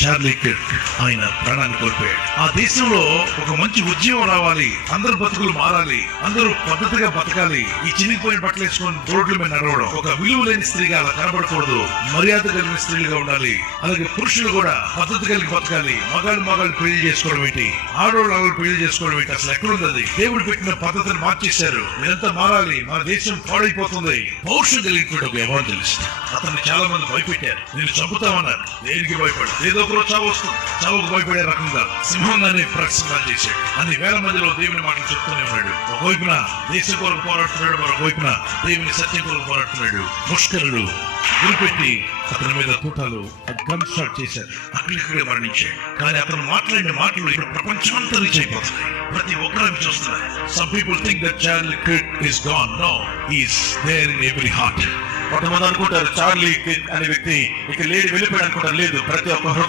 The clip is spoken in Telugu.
చార్లీ కిర్క్ ఆయన ప్రాణాన్ని కోల్పోయాడు. ఆ దేశంలో ఒక మంచి ఉద్యమం రావాలి అందరు బతుకులు మారాలి అందరూ పద్ధతిగా బతకాలి ఈ చినిగిపోయిన బట్టలు వేసుకొని రోడ్ల మీద నడవడం ఒక విలువ లేని స్త్రీగా అలా కనబడకూడదు మర్యాద కలిగిన స్త్రీలుగా ఉండాలి అలాగే పురుషులు కూడా పద్ధతి కలిగి బతకాలి మగాళ్ళు మగాళ్ళు పెళ్ళి చేసుకోవడం ఏంటి ఆడవాళ్ళు ఆడవాళ్ళు పెళ్ళి చేసుకోవడం ఏంటి అసలు ఎక్కడుంది అది దేవుడు పెట్టిన పద్ధతిని మార్చేశారు మీరంతా మారాలి మన దేశం పాడైపోతుంది పౌరుషం కలిగినటువంటి ఒక ఎవాంజలిస్ట్ అతన్ని చాలా మంది భయపెట్టారు నేను చంపుతామన్నారు దేనికి భయపడు ఏదో ఒక రోజు చావు వస్తుంది. చావుకు భయపడే రకంగా సింహంగానే ప్రశ్న చేశాడు. అని వేల మందిలో దేవుని మాటలు చెప్తూనే ఉన్నాడు. ఒకవైపున దేశం కొరకు పోరాడుతున్నాడు మరొకవైపున దేవుని సత్యం కొరకు పోరాడుతున్నాడు. ముష్కరుడు గురిపెట్టి అతని మీద తూటాలు గన్ షాట్ చేశారు అక్కడిక్కడే మరణించాడు. కానీ అతను మాట్లాడిన మాటలు ఇప్పుడు ప్రపంచమంతా రీచ్ అయిపోతుంది ప్రతి ఒక్కరు అవి చూస్తున్నారు. Some people think that Charlie Kirk is gone no he's there in every heart కొంతమంది అనుకుంటారు చార్లీ కిడ్ అనే వ్యక్తి ఇక లేడి వెళ్ళిపోయాడు అనుకుంటారు. లేదు ప్రతి ఒక్క హృదయం